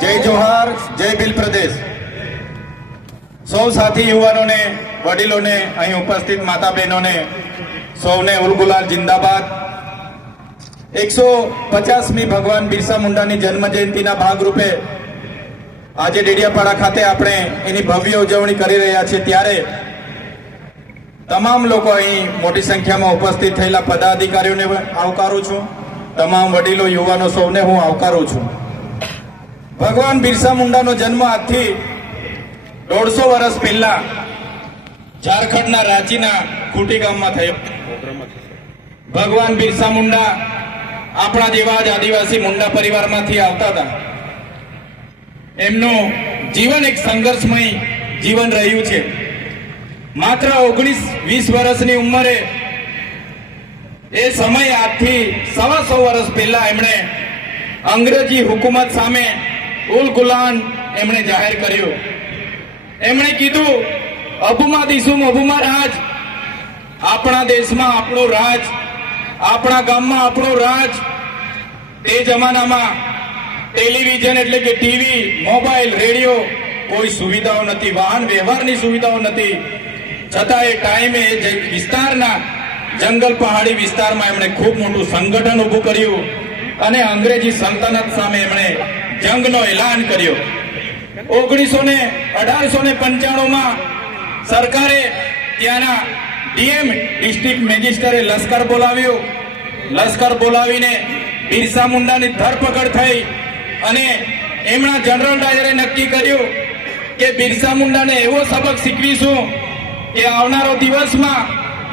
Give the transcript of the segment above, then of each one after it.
જય જોહાર, જય બિલ પ્રદેશ. સૌ સાથી યુવાનોને, વડીલોને, અહીં ઉપસ્થિત માતા બહેનોને સૌને ઉલગુલાલ જિંદાબાદ. એકસો પચાસમી ભગવાન બિરસા મુંડાની જન્મ જયંતિના ભાગરૂપે આજે ડેડિયાપાડા ખાતે આપણે એની ભવ્ય ઉજવણી કરી રહ્યા છીએ. ત્યારે તમામ લોકો અહીં મોટી સંખ્યામાં ઉપસ્થિત થયેલા પદાધિકારીઓને આવકારું છું. તમામ વડીલો, યુવાનો સૌને હું આવકારું છું. ભગવાન બિરસા મુંડાનો જન્મ આજથી દોઢસો વર્ષ પહેલા ઝારખંડના રાંચીના ખૂટી ગામમાં થયો. ભગવાન બિરસા મુંડા આપણા જેવા જ આદિવાસી મુંડા પરિવારમાંથી આવતા હતા. એમનું જીવન એક સંઘર્ષમય જીવન રહ્યું છે. માત્ર ઓગણીસ વીસ વર્ષની ઉંમરે એ સમય આજથી સવા સો વર્ષ પહેલા એમણે અંગ્રેજી હુકુમત સામે ઉલ ગુલાન એમણે જાહેર કર્યો. એમણે કીધું અબુમા દિશુમ અબુમા રાજ. આપણા દેશમાં આપણો રાજ, આપણા ગામમાં આપણો રાજ. તે જમાનામાં ટેલિવિઝન એટલે કે ટીવી, મોબાઈલ, રેડિયો કોઈ સુવિધાઓ નથી, વાહન વ્યવહારની સુવિધાઓ નથી. છતાં એ ટાઈમે જે વિસ્તારના જંગલ પહાડી વિસ્તારમાં એમણે ખૂબ મોટું સંગઠન ઊભું કર્યું અને અંગ્રેજી સલ્તનત સામે એમણે જંગનો એલાન કર્યો. ઓગણીસો ને અઢારસો ને પંચાણુંમાં સરકારે ત્યાંના ડીએમ ડિસ્ટ્રિક્ટ મેજિસ્ટરે લશ્કર બોલાવ્યું. લશ્કર બોલાવીને બિરસા મુંડાની ધરપકડ થઈ અને એમના જનરલ ડાયરે નક્કી કર્યું કે બિરસા મુંડાને એવો સબક શીખવીશું કે આવનારો દિવસમાં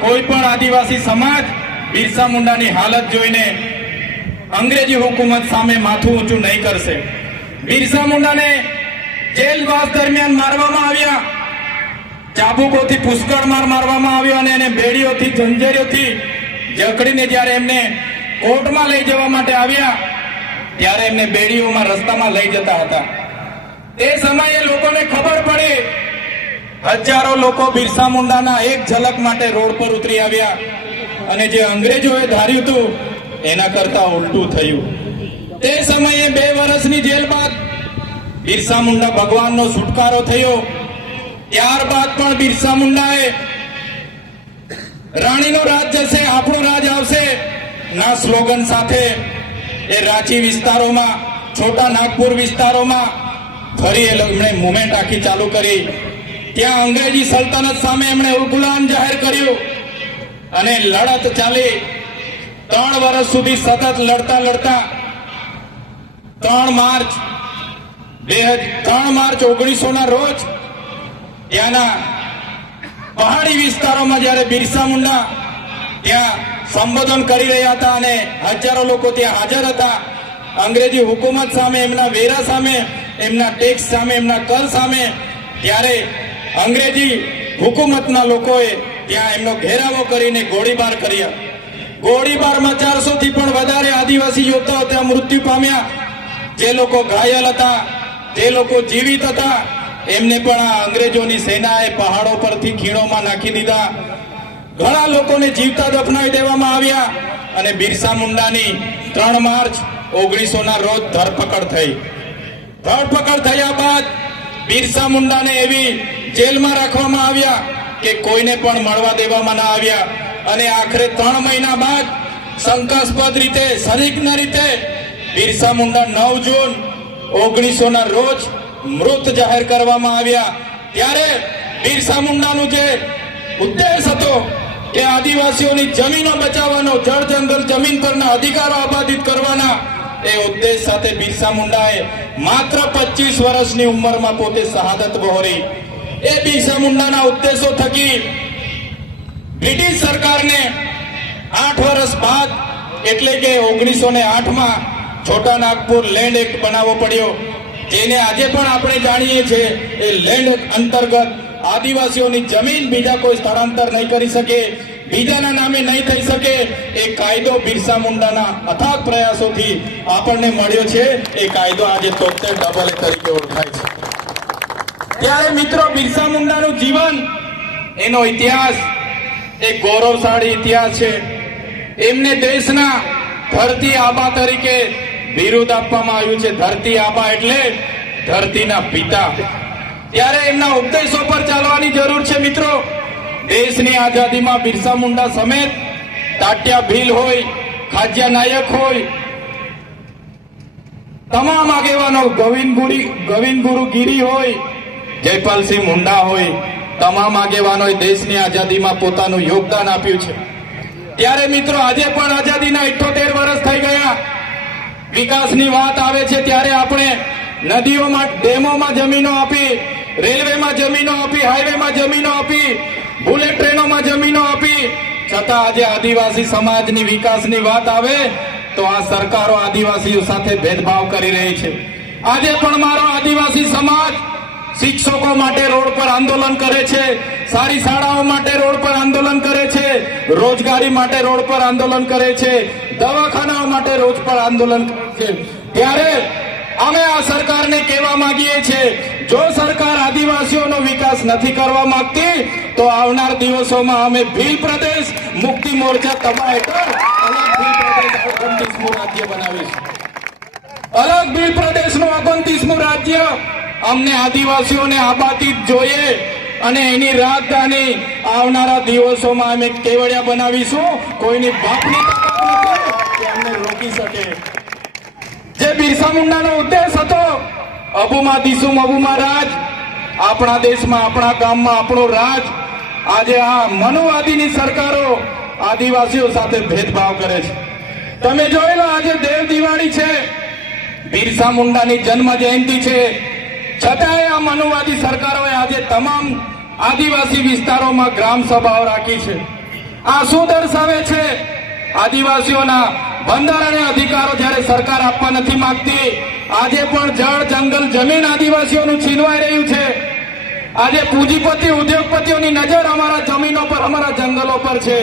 કોઈ પણ આદિવાસી સમાજ બિરસા મુંડાની હાલત જોઈને અંગ્રેજી હુકુમત સામે માથું ઊંચું નહીં કરશે. બિરસા મુંડાને જેલવાસ દરમિયાન મારવામાં આવ્યા. ચાબુકોથી પુષ્કળ માર મારવામાં આવ્યો અને એને બેડીઓથી, જંજેરીઓથી જકડીને જ્યારે એમને કોર્ટમાં લઈ જવા માટે આવ્યા, ત્યારે એમને બેડીઓમાં રસ્તામાં લઈ જતા હતા. તે સમયે લોકોને ખબર પડી, હજારો લોકો બિરસા મુંડાના એક ઝલક માટે રોડ પર ઉતરી આવ્યા અને જે અંગ્રેજોએ ધાર્યું હતું, એના કરતા ઉલટું થયું. તે સમયે બે વર્ષની જેલ બાદ બિરસા મુંડા ભગવાનનો છુટકારો થયો. ત્યારબાદ પણ બિરસા મુંડાએ રાણીનો રાજ જશે, આપણો રાજ આવશે. ના સ્લોગન સાથે એ રાંચી વિસ્તારોમાં, છોટા નાગપુર વિસ્તારોમાં ફરી એમણે મુમેન્ટ આખી ચાલુ કરી. ત્યાં અંગ્રેજી સલ્તનત સામે એમણે ઉલગુલાન જાહેર કર્યું. અને લડત ચાલી. ત્રણ વર્ષ સુધી સતત લડતા લડતા ત્રણ માર્ચ, બે ત્રણ માર્ચ ઓગણીસો રોજ ત્યાંના પહાડી વિસ્તારોમાં જ્યારે બિરસા મુંડા ત્યાં સંબોધન કરી રહ્યા હતા અને હજારો લોકો ત્યાં હાજર હતા, અંગ્રેજી હુકુમત સામે, એમના વેરા સામે, એમના ટેક્સ સામે, એમના કર સામે, ત્યારે અંગ્રેજી હુકુમતના લોકોએ ત્યાં એમનો ઘેરાવો કરીને ગોળીબાર કર્યા. ગોળીબારમાં ચારસો થી પણ વધારે આદિવાસી યોદ્ધાઓ ત્યાં મૃત્યુ પામ્યા. જે લોકો ઘાયલ હતા, જે લોકો જીવિત હતા, એમને પણ આ અંગ્રેજોની સેનાએ પહાડો પરથી ખીણોમાં નાખી દીધા. ઘણા લોકોને જીવતા દફનાવી દેવામાં આવ્યા અને બિરસા મુંડાની ત્રણ માર્ચ ઓગણીસો ના રોજ ધરપકડ થઈ. ધરપકડ થયા બાદ બિરસા મુંડાને એવી જેલમાં રાખવામાં આવ્યા કે કોઈને પણ મળવા દેવામાં ના આવ્યા. અને આખરે ત્રણ મહિના બાદ શંકાસ્પદ રીતે સરિગ્ન રીતે બિરસા મુંડા નવ જૂન ઓગણીસો ના રોજ મૃત જાહેર કરવામાં આવ્યા. ત્યારે બિરસા મુંડાનું જે ઉદ્દેશ હતો કે આદિવાસીઓની જમીનો બચાવવાનો, જળ જંગલ જમીન પરના અધિકારો અબાધિત કરવાના, એ ઉદ્દેશ સાથે બિરસા મુંડાએ માત્ર 25 વર્ષની ઉંમરમાં પોતે શહાદત બહોરી. એ બિરસા મુંડાના ઉદ્દેશો થકી બ્રિટિશ સરકારને આઠ વર્ષ બાદ, એટલે કે ઓગણીસો ને આઠમાં છોટા નાગપુર લેન્ડ એક્ટ બનાવવો પડ્યો. જેને આજે પણ આપણે જાણીએ છીએ, એ લેન્ડ અંતર્ગત આદિવાસીઓની જમીન બીજા કોઈ સ્થળાંતર નહીં કરી શકે, બીજાના નામે નહીં થઈ શકે. એ કાયદો બિરસા મુંડાના અથાગ પ્રયાસોથી આપણને મળ્યો છે. એ કાયદો આજે તોતેર ડબલ તરીકે ઓળખાય છે. ત્યારે મિત્રો, બિરસા મુંડાનું જીવન, એનો ઇતિહાસ, એ ગૌરવશાળી ઇતિહાસ છે. એમને દેશના ધરતી આબા તરીકે બિરુદ આપવામાં આવ્યું છે. ધરતી આબા એટલે ધરતીના પિતા. ત્યારે એમના ઉપદેશો પર ચાલવાની જરૂર છે મિત્રો. દેશની આઝાદીમાં બિરસા મુંડા સમેત તાટ્યા ભીલ હોય, ખાજ્યા નાયક હોય, તમામ આગેવાનો ગોવિંદ ગોવિંદગુરુ ગીરી હોય, જયપાલસિંહ મુંડા હોય, તમામ આગેવાનોએ દેશની આઝાદીમાં પોતાનું યોગદાન આપ્યું છે. ત્યારે મિત્રો આજે પણ આઝાદીના ઇઠોતેર વર્ષ થઈ ગયા. વિકાસની વાત આવે છે ત્યારે આપણે નદીઓમાં, ડેમોમાં જમીનો આપી, રેલવેમાં જમીનો આપી, હાઈવેમાં જમીનો આપી, બુલેટ ટ્રેનોમાં જમીનો આપી. છતાં આજે આદિવાસી સમાજની વિકાસની વાત આવે તો આ સરકારો આદિવાસીઓ સાથે ભેદભાવ કરી રહી છે. આજે પણ મારો આદિવાસી સમાજ શિક્ષકો માટે રોડ પર આંદોલન કરે છે, સારી શાળાઓ માટે રોડ પર આંદોલન કરે છે, રોજગારી માટે રોડ પર આંદોલન કરે છે, દવાખાનાઓ માટે પર આંદોલન છે. ત્યારે અમે આ સરકારને કહેવા માંગીએ છીએ, જો સરકાર આદિવાસીઓનો વિકાસ નથી કરવા માંગતી, તો આવનાર દિવસોમાં અમે ભીલ પ્રદેશ મુક્તિ મોરચા તબા હેઠળ રાજ્ય બનાવીશું. અલગ ભીલ પ્રદેશનું ઓગણત્રીસમું રાજ્ય અમને આદિવાસીઓને આબાદી જોઈએ અને એની રાજધાની આવનારા દિવસોમાં અમે કેવડિયા બનાવીશું. કોઈની બાપની અમને રોકી શકે. જે બિરસા મુંડાનો ઉદ્દેશ હતો, અબુમાં દીસુમ અબુમાં રાજ, આપણા દેશમાં, આપણા ગામમાં, આપણો રાજ, આજે આ મનુવાદીની સરકારો આદિવાસીઓ સાથે ભેદભાવ કરે છે. તમે જોઈ લો, આજે દેવ દિવાળી છે. બિરસા મુંડાની જન્મ જયંતિ છે. છતાંય આ મનુવાદી સરકારોએ આજે તમામ આદિવાસી વિસ્તારોમાં ગ્રામ સભાઓ રાખી છે. આ શું દર્શાવે છે? આદિવાસીઓના બંધારણીય અધિકારો જ્યારે સરકાર આપવા નથી માંગતી, આજે પણ જળ, જંગલ, જમીન આદિવાસીઓનું છીનવાઈ રહ્યું છે. આજે પૂંજીપતિ, ઉદ્યોગપતિઓની નજર અમારા જમીનો પર, અમારા જંગલો પર છે.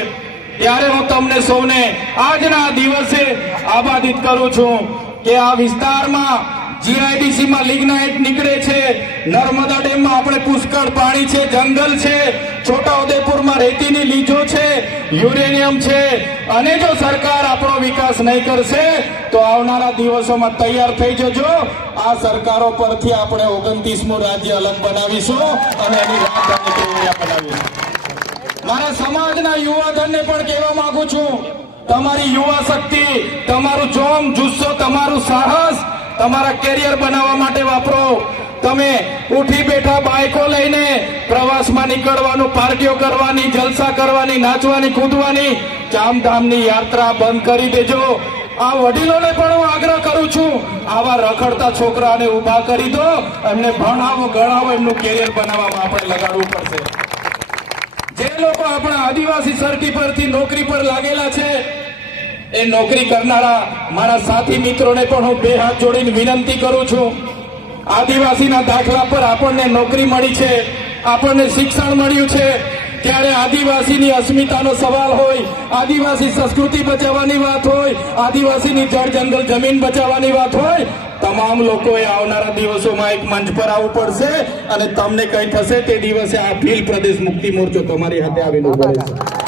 ત્યારે હું તમને સૌને આજના દિવસે આબાદિત કરું છું કે આ વિસ્તારમાં જીઆઈડીસી માં લિગ્નાઇટ નીકળે છે. નર્મદા ડેમમાં આપણે પુષ્કળ પાણી છે, જંગલ છે. છોટાઉદેપુરમાં રેતીની લીજો છે, યુરેનિયમ છે. અને જો સરકાર આપણો વિકાસ નહીં કરશે, તો આવનારા દિવસોમાં તૈયાર થઈ જજો. આ સરકારો પરથી આપણે ઓગણત્રીસમું રાજ્ય અલગ બનાવીશું અને એની રાજધાની બનાવીશું. મારા સમાજના યુવાધનને પણ કહેવા માંગુ છું, તમારી યુવા શક્તિ તમારું જોમ, જુસ્સો, તમારું સાહસ તમારા કેરિયર બનાવવા માટે વાપરો. તમે ઉઠી બેઠા બાઇકો લઈને પ્રવાસમાં નીકળવાનું, પાર્ટીઓ કરવાની, જલસા કરવાની, નાચવાની, કૂદવાની ચામધામની યાત્રા બંધ કરી દેજો. આ વડીલોને પણ હું આગ્રહ કરું છું, આવા રખડતા છોકરાને ઊભા કરી દો. એમને ભણાવો, ગણાવો, એમનું કેરિયર બનાવવામાં આપણે લગાડવું પડશે. જે લોકો આપણા આદિવાસી સરકી પરથી નોકરી પર લાગેલા છે એ નોકરી કરનારા મારા સાથી મિત્રોને પણ હું બે હાથ જોડીને વિનંતી કરું છું. આદિવાસીના દાખલા પર આપણને નોકરી મળી છે, આપણને શિક્ષણ મળ્યું છે. ત્યારે આદિવાસીની અસ્મિતાનો સવાલ હોય, આદિવાસી સંસ્કૃતિ બચાવવાની વાત હોય, આદિવાસીની જળ જંગલ જમીન બચાવવાની વાત હોય, તમામ લોકોએ આવનારા દિવસોમાં એક મંચ પર આવવું પડશે અને તમને કંઈ થશે તે દિવસે આ ભીલ પ્રદેશ મુક્તિ મોરચો તમારી હાથે આવીને ઊભો